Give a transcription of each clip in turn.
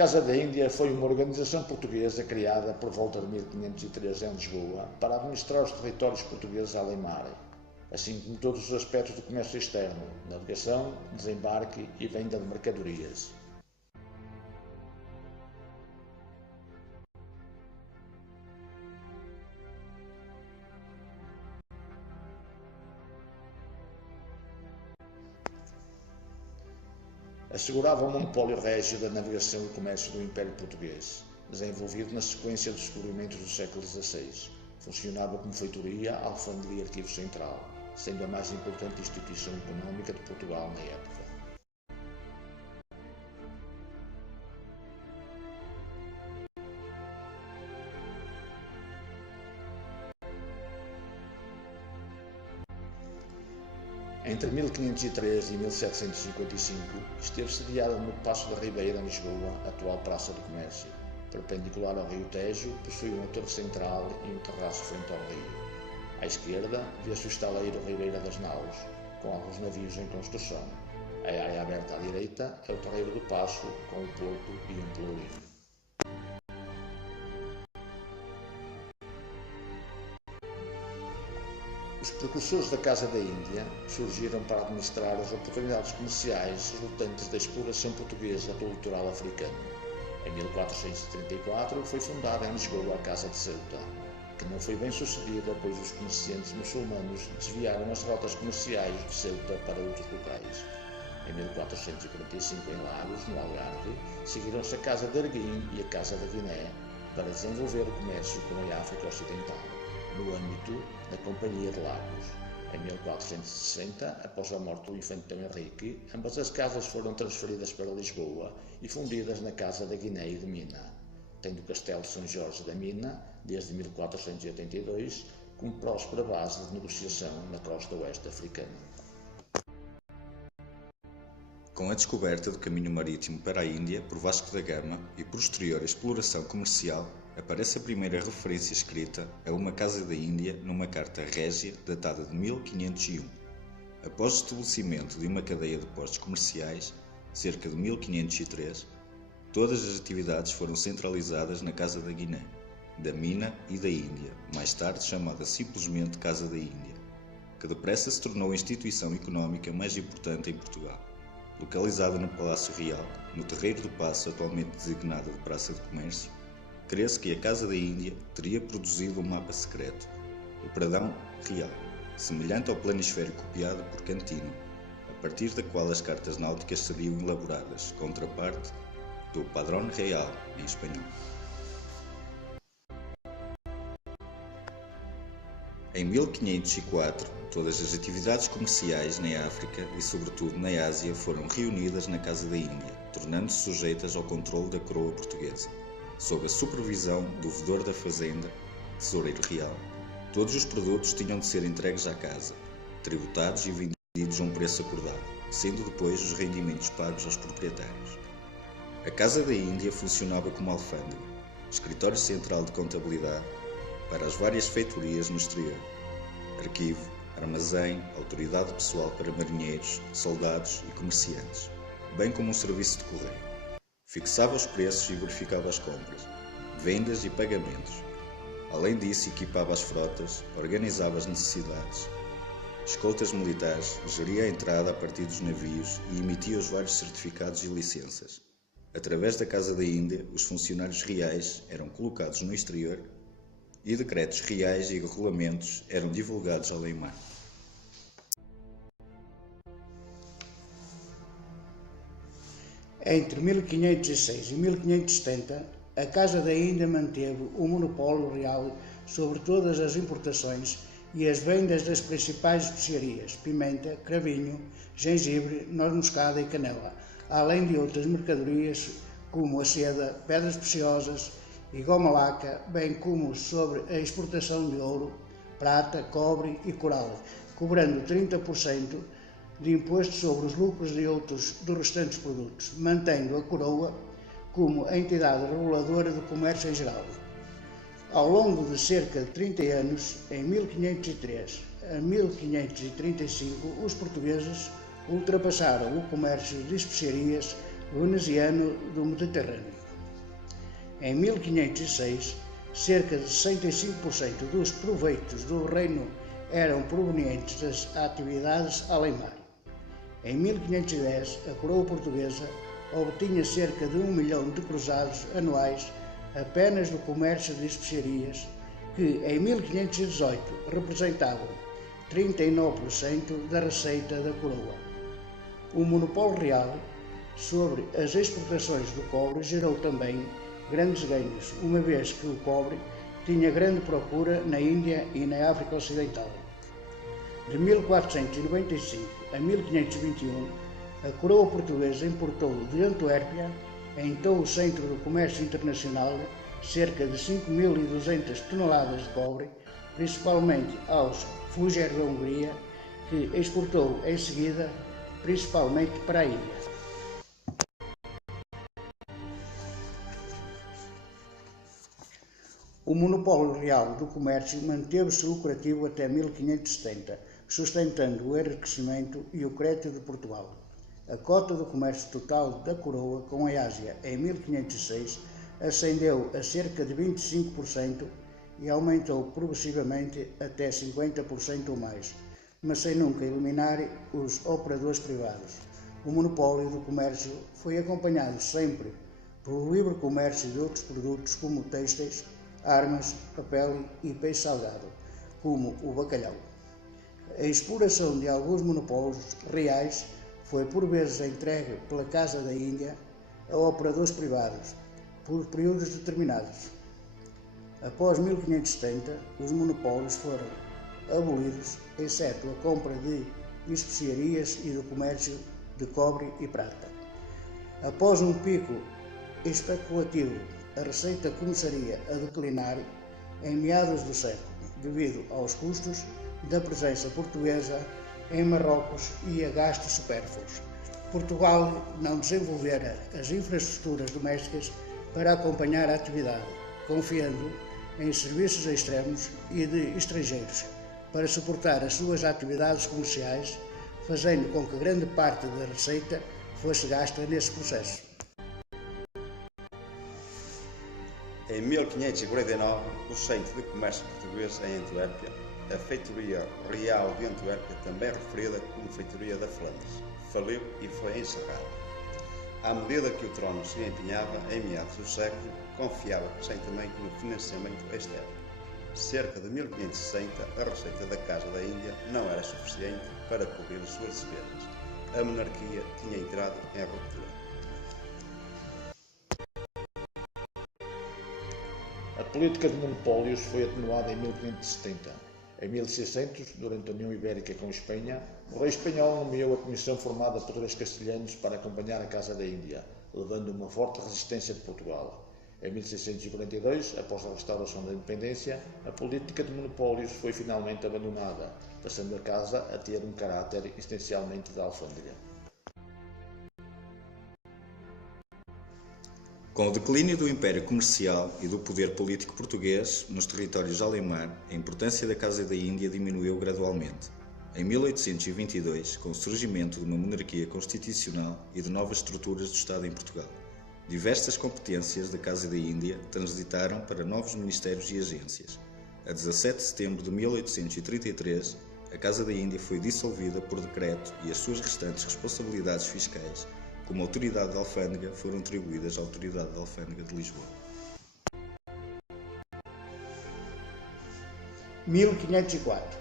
Casa da Índia foi uma organização portuguesa criada por volta de 1503 em Lisboa para administrar os territórios portugueses além-mar, assim como todos os aspectos do comércio externo, navegação, desembarque e venda de mercadorias. Assegurava o monopólio régio da navegação e comércio do Império Português, desenvolvido na sequência dos descobrimentos do século XVI. Funcionava como feitoria, alfândega e arquivo central, sendo a mais importante instituição económica de Portugal na época. Entre 1503 e 1755, esteve sediada no Paço da Ribeira, em Lisboa, atual Praça do Comércio. Perpendicular ao rio Tejo, possui uma torre central e um terraço frente ao rio. À esquerda, vê-se o estaleiro Ribeira das Naus, com alguns navios em construção. A área aberta à direita é o terreiro do Paço, com o porto e um pelourinho. Os precursores da Casa da Índia surgiram para administrar as oportunidades comerciais resultantes da exploração portuguesa do litoral africano. Em 1434 foi fundada em Lisboa a Casa de Ceuta, que não foi bem sucedida, pois os comerciantes muçulmanos desviaram as rotas comerciais de Ceuta para outros locais. Em 1445, em Lagos, no Algarve, seguiram-se a Casa de Arguim e a Casa da Guiné para desenvolver o comércio com a África Ocidental, no âmbito da Companhia de Lagos. Em 1460, após a morte do infante Dom Henrique, ambas as casas foram transferidas para Lisboa e fundidas na Casa da Guiné e de Mina, tendo o Castelo de São Jorge da Mina, desde 1482, como próspera base de negociação na costa oeste africana. Com a descoberta do caminho marítimo para a Índia por Vasco da Gama e posterior exploração comercial, aparece a primeira referência escrita a uma Casa da Índia numa carta régia datada de 1501. Após o estabelecimento de uma cadeia de postos comerciais, cerca de 1503, todas as atividades foram centralizadas na Casa da Guiné, da Mina e da Índia, mais tarde chamada simplesmente Casa da Índia, que depressa se tornou a instituição económica mais importante em Portugal. Localizada no Palácio Real, no Terreiro do Paço, atualmente designada de Praça de Comércio, crê-se que a Casa da Índia teria produzido um mapa secreto, o Pradão Real, semelhante ao planisfério copiado por Cantino, a partir da qual as cartas náuticas seriam elaboradas, contraparte do Padrón Real em espanhol. Em 1504, todas as atividades comerciais na África e sobretudo na Ásia foram reunidas na Casa da Índia, tornando-se sujeitas ao controle da coroa portuguesa. Sob a supervisão do vedor da fazenda, tesoureiro real, todos os produtos tinham de ser entregues à casa, tributados e vendidos a um preço acordado, sendo depois os rendimentos pagos aos proprietários. A Casa da Índia funcionava como alfândega, escritório central de contabilidade para as várias feitorias no exterior, arquivo, armazém, autoridade pessoal para marinheiros, soldados e comerciantes, bem como um serviço de correio. Fixava os preços e verificava as compras, vendas e pagamentos. Além disso, equipava as frotas, organizava as necessidades, escoltas militares, geria a entrada a partir dos navios e emitia os vários certificados e licenças. Através da Casa da Índia, os funcionários reais eram colocados no exterior e decretos reais e regulamentos eram divulgados além-mar. Entre 1506 e 1570, a Casa da Índia manteve o monopólio real sobre todas as importações e as vendas das principais especiarias, pimenta, cravinho, gengibre, noz-moscada e canela, além de outras mercadorias como a seda, pedras preciosas e goma laca, bem como sobre a exportação de ouro, prata, cobre e coral, cobrando 30% de imposto sobre os lucros dos restantes produtos, mantendo a coroa como a entidade reguladora do comércio em geral. Ao longo de cerca de 30 anos, em 1503 a 1535, os portugueses ultrapassaram o comércio de especiarias veneziano do Mediterrâneo. Em 1506, cerca de 65% dos proveitos do reino eram provenientes das atividades além-mar. Em 1510, a coroa portuguesa obtinha cerca de 1 milhão de cruzados anuais apenas do comércio de especiarias, que em 1518 representavam 39% da receita da coroa. O monopólio real sobre as exportações do cobre gerou também grandes ganhos, uma vez que o cobre tinha grande procura na Índia e na África Ocidental. De 1495 a 1521, a coroa portuguesa importou de Antuérpia, então o centro do comércio internacional, cerca de 5.200 toneladas de cobre, principalmente aos Fugger da Hungria, que exportou em seguida principalmente para a ilha. O monopólio real do comércio manteve-se lucrativo até 1570, sustentando o enriquecimento e o crédito de Portugal. A cota do comércio total da coroa com a Ásia em 1506 ascendeu a cerca de 25% e aumentou progressivamente até 50% ou mais, mas sem nunca eliminar os operadores privados. O monopólio do comércio foi acompanhado sempre pelo livre comércio de outros produtos como têxteis, armas, papel e peixe salgado, como o bacalhau. A exploração de alguns monopólios reais foi por vezes entregue pela Casa da Índia a operadores privados, por períodos determinados. Após 1570, os monopólios foram abolidos, exceto a compra de especiarias e do comércio de cobre e prata. Após um pico especulativo, a receita começaria a declinar em meados do século, devido aos custos da presença portuguesa em Marrocos e a gastos supérfluos. Portugal não desenvolvera as infraestruturas domésticas para acompanhar a atividade, confiando em serviços externos e de estrangeiros para suportar as suas atividades comerciais, fazendo com que grande parte da receita fosse gasta nesse processo. Em 1549, o centro de comércio português em Antuérpia, a Feitoria Real de Antuérpia, também referida como Feitoria da Flandres, faliu e foi encerrada. À medida que o trono se empenhava, em meados do século, confiava crescentemente no financiamento externo. Cerca de 1560, a receita da Casa da Índia não era suficiente para cobrir as suas despesas. A monarquia tinha entrado em ruptura. A política de monopólios foi atenuada em 1570. Em 1600, durante a União Ibérica com Espanha, o rei espanhol nomeou a comissão formada por 3 castelhanos para acompanhar a Casa da Índia, levando uma forte resistência de Portugal. Em 1642, após a restauração da independência, a política de monopólios foi finalmente abandonada, passando a Casa a ter um caráter essencialmente de alfândega. Com o declínio do Império Comercial e do poder político português nos territórios além-mar, a importância da Casa da Índia diminuiu gradualmente. Em 1822, com o surgimento de uma monarquia constitucional e de novas estruturas do Estado em Portugal, diversas competências da Casa da Índia transitaram para novos ministérios e agências. A 17 de setembro de 1833, a Casa da Índia foi dissolvida por decreto e as suas restantes responsabilidades fiscais, como autoridade de alfândega, foram atribuídas à Autoridade de Alfândega de Lisboa. 1504.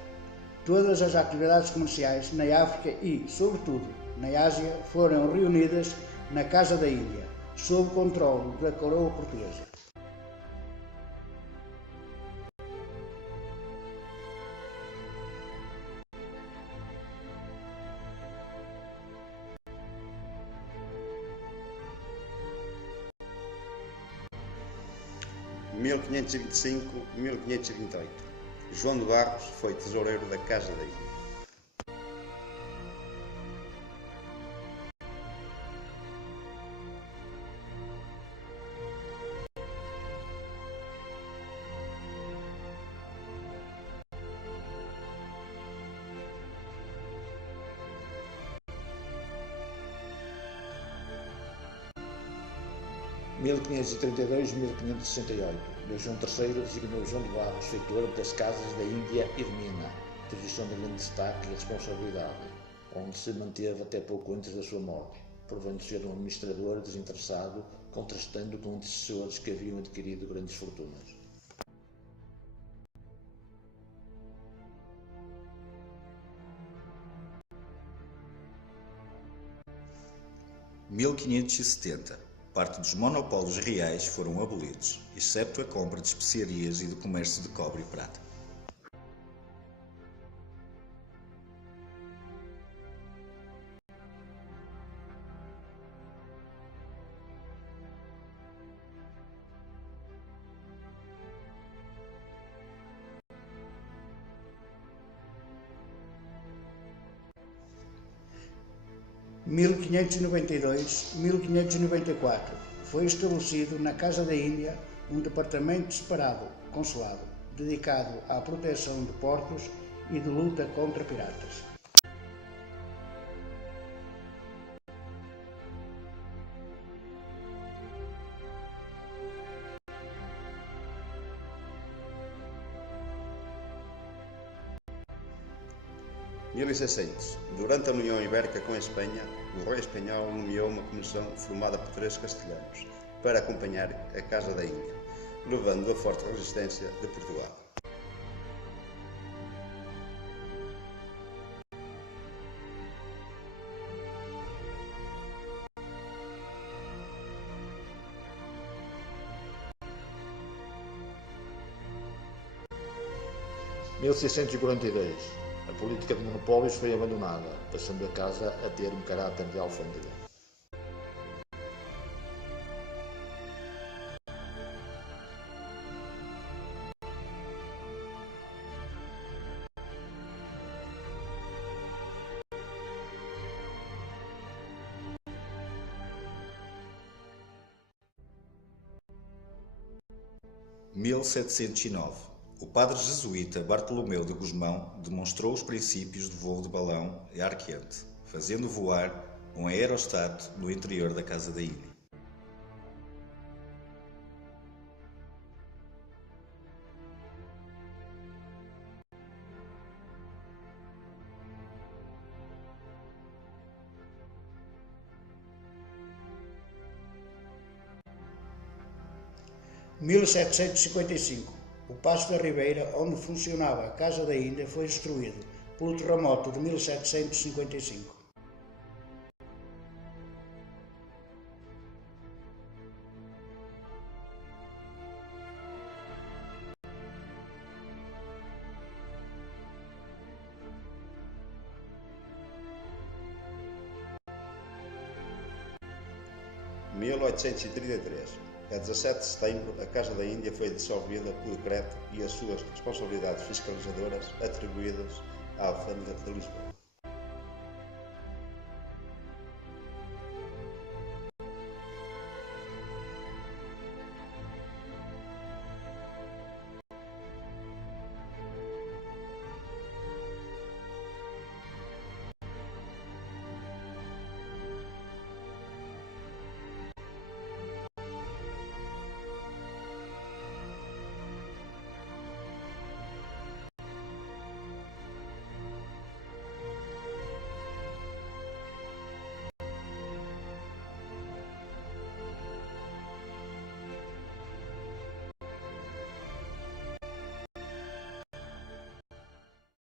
Todas as atividades comerciais na África e, sobretudo, na Ásia foram reunidas na Casa da Índia, sob controle da coroa portuguesa. Em 1525-1528, João de Barros foi tesoureiro da Casa da Índia. 1532-1568, João III designou João de Barros feitor das casas da Índia e de Minas, posição de grande destaque e responsabilidade, onde se manteve até pouco antes da sua morte, provando ser um administrador desinteressado, contrastando com antecessores que haviam adquirido grandes fortunas. Em 1570, parte dos monopólios reais foram abolidos, exceto a compra de especiarias e do comércio de cobre e prata. Em 1592-1594, foi estabelecido na Casa da Índia um departamento separado, consulado, dedicado à proteção de portos e de luta contra piratas. Em 1600, durante a União Ibérica com a Espanha, o rei espanhol nomeou uma comissão formada por 3 castelhanos para acompanhar a Casa da Índia, levando a forte resistência de Portugal. Em 1642, a política de monopólios foi abandonada, passando a casa a ter um caráter de alfândega. Em 1709, o padre jesuíta Bartolomeu de Gusmão demonstrou os princípios de voo de balão e ar quente, fazendo voar um aerostato no interior da Casa da Índia. Em 1755, o Paço da Ribeira, onde funcionava a Casa da Índia, foi destruído pelo terremoto de 1755. Em 1833, a 17 de setembro, a Casa da Índia foi dissolvida por decreto e as suas responsabilidades fiscalizadoras atribuídas à Alfândega de Lisboa.